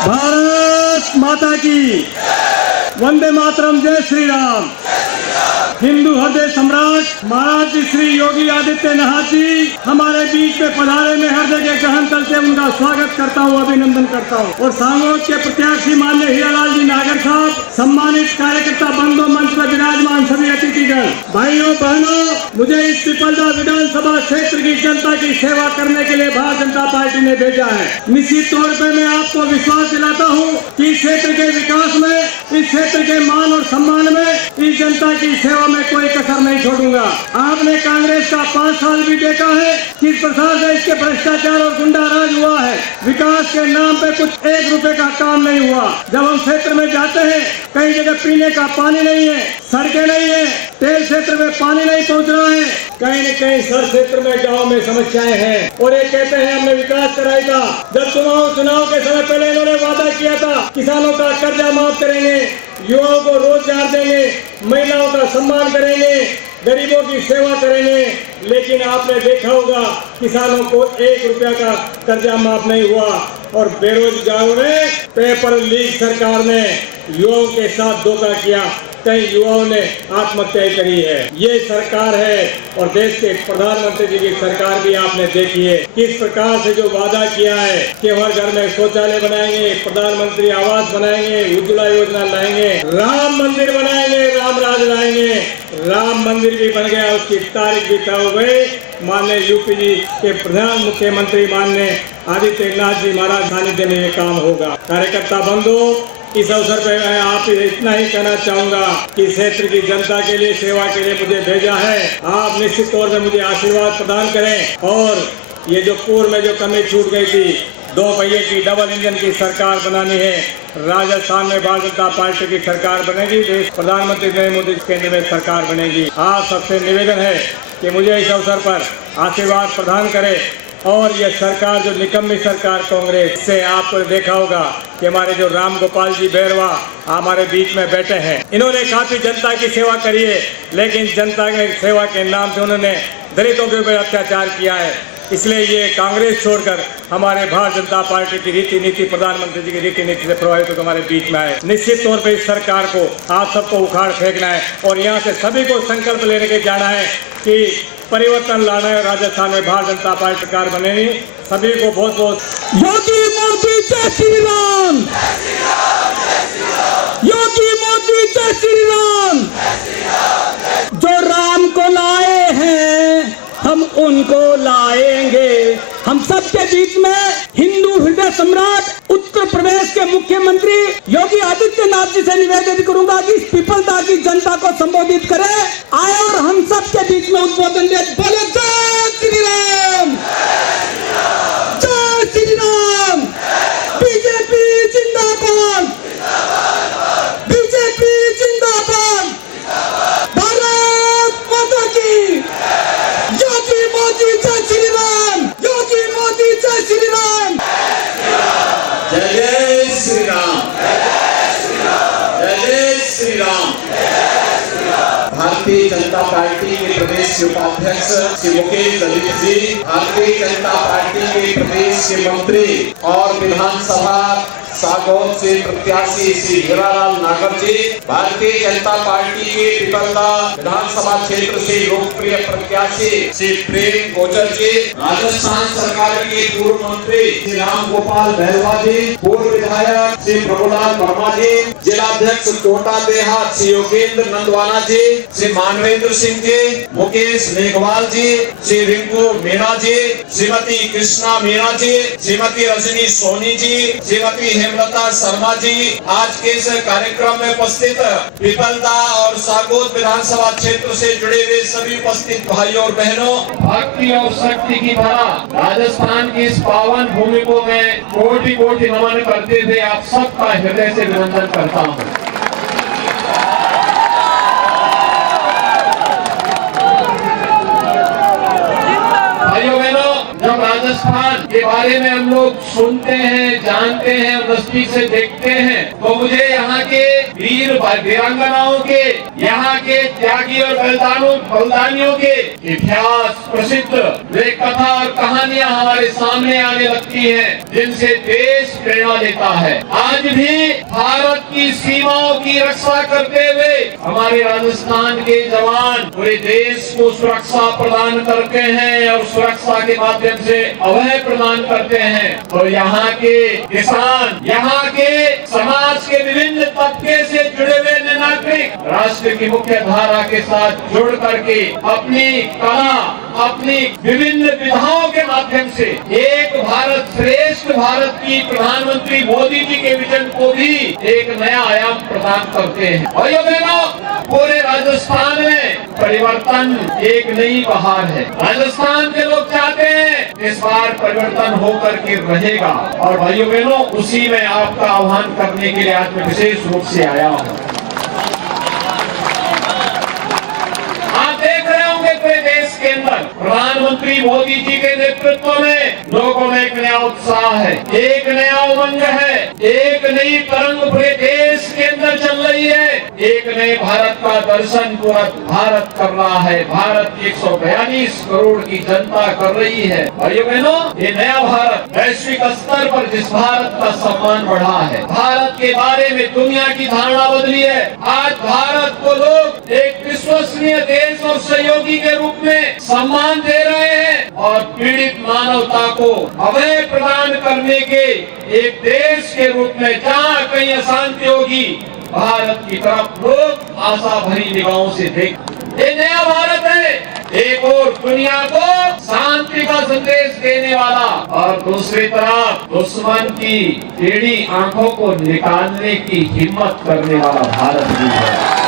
भारत माता की वंदे मातरम, जय श्री राम। हिंदू हृदय सम्राट महाराज श्री योगी आदित्यनाथ जी हमारे बीच में पधारे में हृदय के गहन तल से उनका स्वागत करता हूँ, अभिनंदन करता हूँ। और सांगोद के प्रत्याशी माननीय हीरालाल जी नागर साहब, सम्मानित कार्यकर्ता बंधु, मंच पर विराजमान सभी अतिथिगण, भाइयों बहनों, मुझे इस पिपलदा विधानसभा क्षेत्र की जनता की सेवा करने के लिए भारतीय जनता पार्टी ने भेजा है। निश्चित तौर पर मैं आपको विश्वास दिलाता हूँ कि इस क्षेत्र के विकास में, इस क्षेत्र के मान और सम्मान में, इस जनता की सेवा में कोई कसर नहीं छोड़ूंगा। आपने कांग्रेस का 5 साल भी देखा है, किस प्रकार से इसके भ्रष्टाचार और गुंडा राज हुआ है। विकास के नाम पे कुछ 1 रुपए का काम नहीं हुआ। जब हम क्षेत्र में जाते हैं, कई जगह पीने का पानी नहीं है, सड़कें नहीं है, तेल क्षेत्र में पानी नहीं पहुंच रहा है, कहीं न कहीं सर क्षेत्र में गाँव में समस्याएं हैं। और ये कहते हैं हमने विकास कराएगा। जब चुनाव के समय पहले इन्होंने वादा किया था किसानों का कर्जा माफ करेंगे, युवाओं को रोजगार देंगे, महिलाओं का सम्मान करेंगे, गरीबों की सेवा करेंगे, लेकिन आपने देखा होगा किसानों को 1 रुपया का कर्जा माफ नहीं हुआ। और बेरोजगारों ने पेपर लीक सरकार ने युवाओं के साथ धोखा किया, कई युवाओं ने आत्महत्या करी है। ये सरकार है और देश के प्रधानमंत्री जी की सरकार भी आपने देखी है किस प्रकार से जो वादा किया है कि हर घर में शौचालय बनाएंगे, प्रधानमंत्री आवास बनाएंगे, उज्ज्वला योजना लाएंगे, राम मंदिर बनाएंगे, राम राज लाएंगे। राम मंदिर भी बन गया, उसकी तारीख भी तय हो गई। माननीय यूपी जी के प्रधान मुख्यमंत्री माननीय आदित्यनाथ जी महाराज सानिध्य में ये काम होगा। कार्यकर्ता बंधु, इस अवसर पर मैं आप इतना ही कहना चाहूंगा कि क्षेत्र की जनता के लिए, सेवा के लिए मुझे भेजा है। आप निश्चित तौर पर मुझे आशीर्वाद प्रदान करें। और ये जो पूर्व में जो कमी छूट गई थी, 2 पहिए की डबल इंजन की सरकार बनानी है। राजस्थान में भारतीय जनता पार्टी की सरकार बनेगी, देश प्रधानमंत्री नरेंद्र मोदी केंद्र में सरकार बनेगी। आप सबसे निवेदन है कि मुझे इस अवसर पर आशीर्वाद प्रदान करें। और यह सरकार जो निकम्मी सरकार कांग्रेस से, आपको देखा होगा कि हमारे जो राम गोपाल जी बैरवा हमारे बीच में बैठे हैं, इन्होंने काफी जनता की सेवा करी है, लेकिन जनता की सेवा के नाम से उन्होंने दलितों के ऊपर अत्याचार किया है। इसलिए ये कांग्रेस छोड़कर हमारे भारतीय जनता पार्टी की रीति नीति, प्रधानमंत्री जी की रीति नीति से प्रभावित होकर हमारे बीच में आए। निश्चित तौर पर इस सरकार को आप सबको उखाड़ फेंकना है और यहाँ से सभी को संकल्प लेने के जाना है कि परिवर्तन लाना है। राजस्थान में भारतीय जनता पार्टी सरकार बनेगी। सभी को बहुत बहुत योगी मोदी जय श्री राम, योगी मोदी जय श्री राम। जो राम को लाए हैं हम उनको लाएंगे। हम सबके बीच में हिंदू हृदय सम्राट उत्तर प्रदेश के मुख्यमंत्री योगी आदित्यनाथ जी से निवेदन करूंगा कि इस पिपलदा की जनता को संबोधित करें, आए और हम सबके बीच में उद्बोधन दे। बोले जय श्री राम, जय श्री राम। बीजेपी जिंदाबाद, बीजेपी जिंदाबाद, भारत माता की। योगी मोदी जय श्री राम, योगी मोदी जय श्री राम, जय जय श्री राम, जय जय श्री राम। भारतीय जनता पार्टी के प्रदेश उपाध्यक्ष श्री मुकेश दलित जी, भारतीय जनता पार्टी के प्रदेश के मंत्री और विधानसभा सांगोद से प्रत्याशी श्री हीरालाल नागर जी, भारतीय जनता पार्टी के पिपलदा विधानसभा क्षेत्र से लोकप्रिय प्रत्याशी श्री प्रेम गोचर जी, राजस्थान सरकार के पूर्व मंत्री श्री राम गोपाल बैरवा जी, पूर्व विधायक श्री प्रभुलाल वर्मा जी, जिलाध्यक्ष कोटा देहात श्री योगेंद्र नंदवाना जी, श्री मानवेंद्र सिंह जी, मुकेश मेघवाल जी, श्री रिंकू मीणा जी, श्रीमती कृष्णा मीणा जी, श्रीमती रजनी सोनी जी, श्रीमती हेमलता शर्मा जी, आज के इस कार्यक्रम में उपस्थित पिपलदा और सांगोद विधानसभा क्षेत्र से जुड़े हुए सभी उपस्थित भाइयों और बहनों, भक्ति और शक्ति की तरह राजस्थान की इस पावन भूमि को मैं कोटि कोटि नमन करते हुए आप सबका हृदय से अभिनंदन करता हूँ। भाइयों बहनों, जब राजस्थान के बारे में हम लोग सुनते हैं, जानते हैं, नजदीक से देखते हैं, तो मुझे यहाँ के वीर वीर वीरांगनाओं के, यहाँ के त्यागी और बलिदानियों के इतिहास प्रसिद्ध वे कथा और कहानियां हमारे सामने आने लगती हैं, जिनसे देश प्रेरणा लेता है। आज भी भारत की सीमाओं की रक्षा करते हुए हमारे राजस्थान के जवान पूरे देश को सुरक्षा प्रदान करते हैं और सुरक्षा के माध्यम से अभय प्रदान करते हैं। तो यहाँ के किसान, यहाँ के समाज के विभिन्न तबके से जुड़े हुए नागरिक राष्ट्र की मुख्य धारा के साथ जुड़ करके अपनी कला, अपनी विभिन्न विधाओं के माध्यम से एक भारत श्रेष्ठ भारत की प्रधानमंत्री मोदी जी के विजन को भी एक नया आयाम प्रदान करते हैं। भाइयों बहनों, पूरे राजस्थान में परिवर्तन एक नई बहार है। राजस्थान के लोग चाहते हैं इस बार परिवर्तन होकर के रहेगा, और भाइयों बहनों उसी में आपका आह्वान करने के लिए आज मैं विशेष रूप से आया हूँ। के अंदर प्रधानमंत्री मोदी जी के नेतृत्व में लोगों में एक नया उत्साह है, एक नया उमंग है, एक नई तरंग पूरे देश के अंदर चल रही है। एक नए भारत का दर्शन पूरा भारत कर रहा है, भारत की 142 करोड़ की जनता कर रही है। भाइयों बहनों, ये नया भारत वैश्विक स्तर पर जिस भारत का सम्मान बढ़ा है, भारत के बारे में दुनिया की धारणा बदली है। आज भारत को लोग एक विश्वसनीय देश और सहयोगी के रूप में सम्मान दे रहे हैं, और पीड़ित मानवता को अभय प्रदान करने के एक देश के रूप में जहाँ कहीं अशांति होगी, भारत की तरफ लोग आशा भरी निगाहों से देख। ये नया भारत है, एक और दुनिया को शांति का संदेश देने वाला, और दूसरी तरफ दुश्मन की टेढ़ी आंखों को निकालने की हिम्मत करने वाला भारत भी है।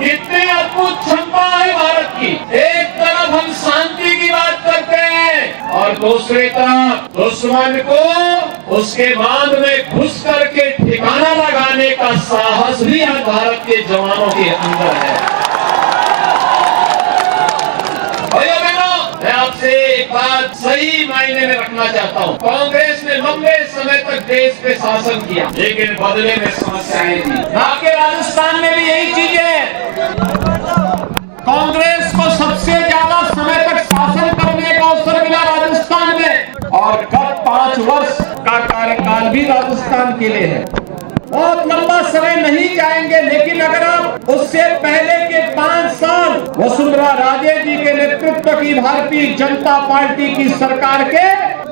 कितनी अद्भुत क्षमता है भारत की। एक तरफ हम शांति की बात करते हैं, और दूसरी तरफ दुश्मन को उसके बांध में घुस करके ठिकाना लगाने का साहस भी आज भारत के जवानों के अंदर है। भाइयों बहनों, मैं आपसे एक बात सही मायने में रखना चाहता हूँ। कांग्रेस ने लंबे समय तक देश पे शासन किया, लेकिन बदले में समस्याएं थी। आपके राजस्थान में भी यही चीज है। कांग्रेस को सबसे ज्यादा समय तक शासन करने का अवसर मिला राजस्थान में, और गत 5 वर्ष का कार्यकाल भी राजस्थान के लिए है। बहुत लंबा समय नहीं जाएंगे, लेकिन अगर आप उससे पहले के 5 साल वसुंधरा राजे जी के नेतृत्व की भारतीय जनता पार्टी की सरकार के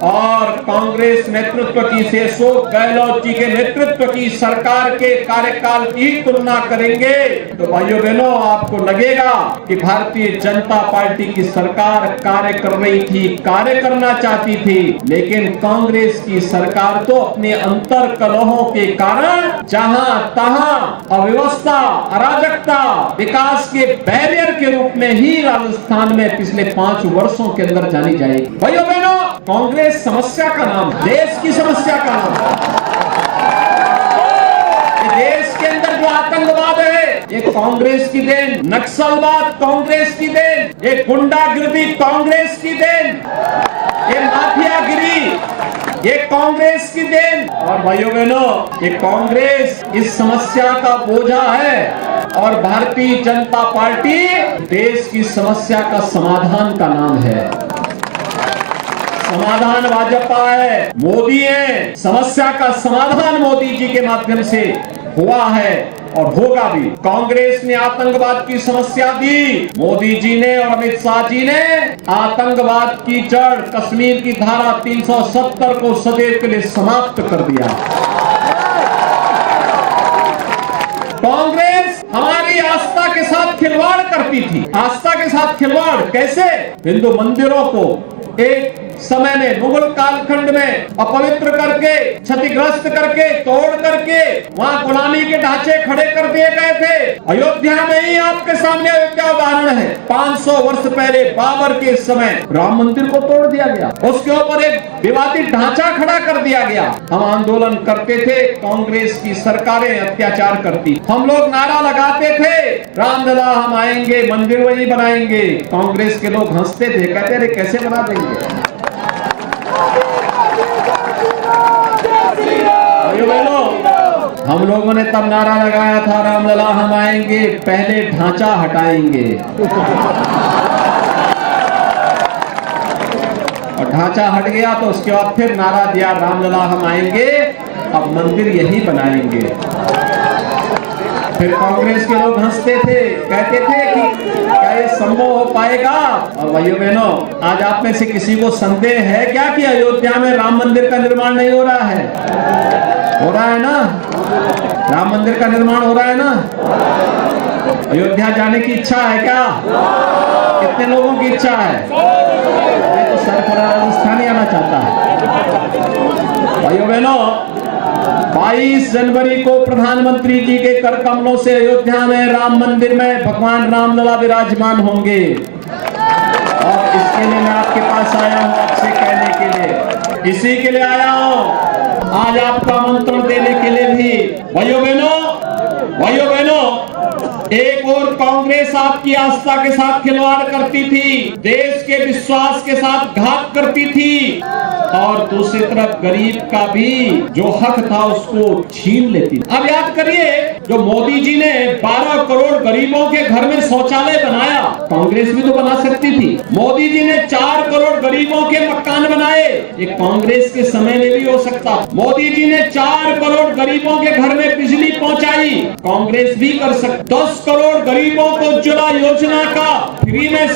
और कांग्रेस नेतृत्व की से अशोक गहलोत जी के नेतृत्व की सरकार के कार्यकाल की तुलना करेंगे, तो भाइयों बहनों आपको लगेगा कि भारतीय जनता पार्टी की सरकार कार्य कर रही थी, कार्य करना चाहती थी, लेकिन कांग्रेस की सरकार तो अपने अंतर कलहों के कारण जहां तहां अव्यवस्था, अराजकता, विकास के बैरियर के रूप में ही राजस्थान में पिछले 5 वर्षों के अंदर जानी जाएगी। भाइयों बहनों, कांग्रेस समस्या का नाम, देश की समस्या का नाम। देश के अंदर जो आतंकवाद है ये कांग्रेस की देन, नक्सलवाद कांग्रेस की देन, ये गुंडागिर्दी कांग्रेस की देन, ये माफियागिरी ये कांग्रेस की देन। और भाइयों बहनों, ये कांग्रेस इस समस्या का बोझा है, और भारतीय जनता पार्टी देश की समस्या का समाधान का नाम है। समाधान भाजपा है, मोदी है। समस्या का समाधान मोदी जी के माध्यम से हुआ है और होगा भी। कांग्रेस ने आतंकवाद की समस्या दी, मोदी जी ने और अमित शाह जी ने आतंकवाद की जड़ कश्मीर की धारा 370 को सदैव के लिए समाप्त कर दिया। कांग्रेस हमारी आस्था के साथ खिलवाड़ करती थी। आस्था के साथ खिलवाड़ कैसे? हिंदू मंदिरों को एक समय में मुगल कालखंड में अपवित्र करके, क्षतिग्रस्त करके, तोड़ करके वहां गुलामी के ढांचे खड़े कर दिए गए थे। अयोध्या में ही आपके सामने अयोध्या उदाहरण है। 500 वर्ष पहले बाबर के समय राम मंदिर को तोड़ दिया गया, उसके ऊपर एक विवादित ढांचा खड़ा कर दिया गया। हम आंदोलन करते थे, कांग्रेस की सरकारें अत्याचार करती। हम लोग नारा लगाते थे, रामलला हम आएंगे, मंदिर वही बनाएंगे। कांग्रेस के लोग हंसते थे, कहते थे कैसे बना देंगे। भाइयों बहनों, हम लोगों ने तब नारा लगाया था रामलला हम आएंगे, पहले ढांचा हटाएंगे। और ढांचा हट गया तो उसके बाद फिर नारा दिया रामलला हम आएंगे, अब मंदिर यही बनाएंगे। फिर कांग्रेस के लोग हंसते थे, कहते थे कि क्या ये संभव हो पाएगा। और भाइयों बहनों, आज आप में से किसी को संदेह है क्या कि अयोध्या में राम मंदिर का निर्माण नहीं हो रहा है? हो रहा है ना? राम मंदिर का निर्माण हो रहा है ना? अयोध्या जाने की इच्छा है क्या? कितने लोगों की इच्छा है? ये तो सरफराज राजस्थानी आना चाहता है। भाइयों बहनों, 22 जनवरी को प्रधानमंत्री जी के कर कमलों से अयोध्या में राम मंदिर में भगवान रामलला विराजमान होंगे। और इसके लिए मैं आपके पास आया हूं, आपसे कहने के लिए, इसी के लिए आया हूं, आज आपका आमंत्रण देने के लिए भी। भाइयों बहनों, एक और कांग्रेस आपकी आस्था के साथ खिलवाड़ करती थी, देश के विश्वास के साथ घात करती थी, और दूसरी तरफ गरीब का भी जो हक था उसको छीन लेती। अब याद करिए, जो मोदी जी ने 12 करोड़ गरीबों के घर में शौचालय बनाया, कांग्रेस भी तो बना सकती थी। मोदी जी ने 4 करोड़ गरीबों के मकान बनाए, ये कांग्रेस के समय में भी हो सकता। मोदी जी ने 4 करोड़ गरीबों के घर में बिजली पहुंचाई, कांग्रेस भी कर सकती। 10 करोड़ गरीबों को उज्ज्वला योजना का फ्री में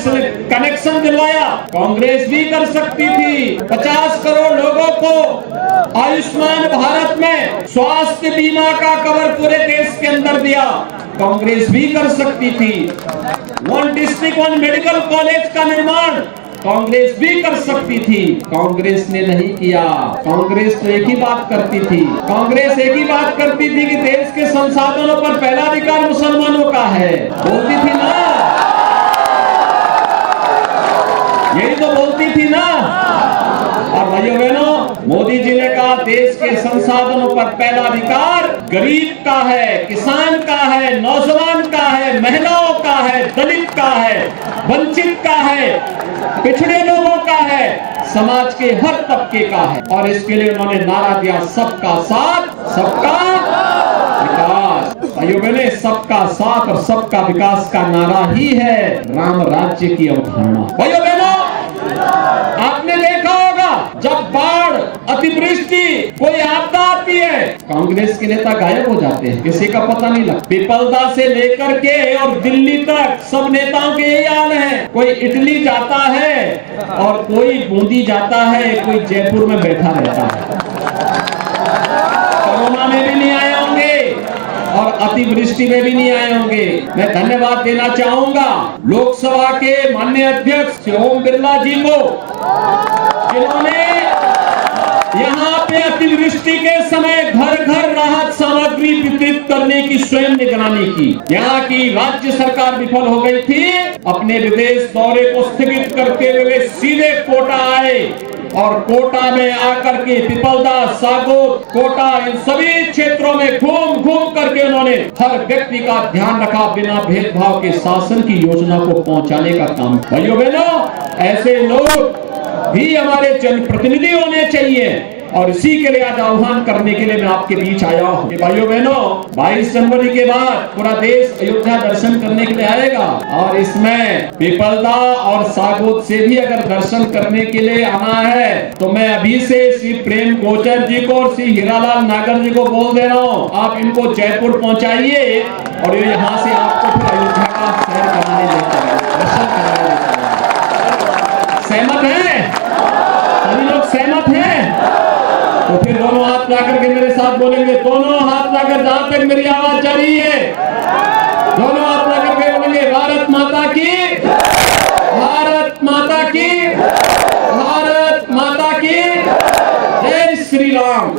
कनेक्शन दिलवाया, कांग्रेस भी कर सकती थी। 50 करोड़ लोगों को आयुष्मान भारत में स्वास्थ्य बीमा का कवर पूरे देश के अंदर दिया, कांग्रेस भी कर सकती थी। 1 डिस्ट्रिक्ट 1 मेडिकल कॉलेज का निर्माण कांग्रेस भी कर सकती थी, कांग्रेस ने नहीं किया। कांग्रेस तो एक ही बात करती थी, कांग्रेस एक ही बात करती थी कि देश के संसाधनों पर पहला अधिकार मुसलमानों का है, बोलती थी ना, यही तो बोलती थी ना। और भाइयों बहनों, मोदी जी ने कहा देश के संसाधनों पर पहला अधिकार गरीब का है, किसान का है, नौजवान का है, महिलाओं का है, दलित का है, वंचित का है, पिछड़े लोगों का है, समाज के हर तबके का है। और इसके लिए उन्होंने नारा दिया सबका साथ सबका विकास। भाइयों बहनों, सबका साथ और सबका विकास का नारा ही है राम राज्य की अवधारणा। भाइयों बहनों, आपने देखा होगा जब बाढ़, अतिवृष्टि, कोई आपदा आती है, कांग्रेस के नेता गायब हो जाते हैं, किसी का पता नहीं लगता। पिपलदा से लेकर के और दिल्ली तक सब नेताओं के यही हाल है, कोई इटली जाता है और कोई बूंदी जाता है, कोई जयपुर में बैठा रहता है। कोरोना में भी नहीं आए होंगे और अतिवृष्टि में भी नहीं आए होंगे। मैं धन्यवाद देना चाहूंगा लोकसभा के माननीय अध्यक्ष ओम बिरला जी को, जिन्होंने यहाँ पे अतिवृष्टि के समय घर घर राहत सामग्री वितरित करने की स्वयं निगरानी की। यहाँ की राज्य सरकार विफल हो गई थी, अपने विदेश दौरे को स्थगित करते हुए सीधे कोटा आए और कोटा में आकर के पिपलदा, सागोत, कोटा, इन सभी क्षेत्रों में घूम घूम करके उन्होंने हर व्यक्ति का ध्यान रखा, बिना भेदभाव के शासन की योजना को पहुंचाने का काम। भाइयों बहनों, ऐसे लोग भी हमारे जनप्रतिनिधि होने चाहिए और इसी के लिए आज आह्वान करने के लिए मैं आपके बीच आया हूँ। भाइयों बहनों, 22 जनवरी के बाद पूरा देश अयोध्या दर्शन करने के लिए आएगा और इसमें पिपलदा और सागोत से भी अगर दर्शन करने के लिए आना है तो मैं अभी से श्री प्रेम गोचर जी को और श्री हीरालाल नागर जी को बोल दे रहा हूँ, आप इनको जयपुर पहुंचाइए और यहाँ से आपको फिर अयोध्या का सैर कराने लेकर दर्शन कराने लेकर। सहमत है? सभी लोग सहमत हैं? तो फिर दोनों हाथ लाकर के मेरे साथ बोलेंगे, दोनों हाथ लाकर, जहां तक मेरी आवाज जा रही है, दोनों हाथ लाकर के बोलेंगे भारत माता की, भारत माता की, भारत माता की, जय श्री राम।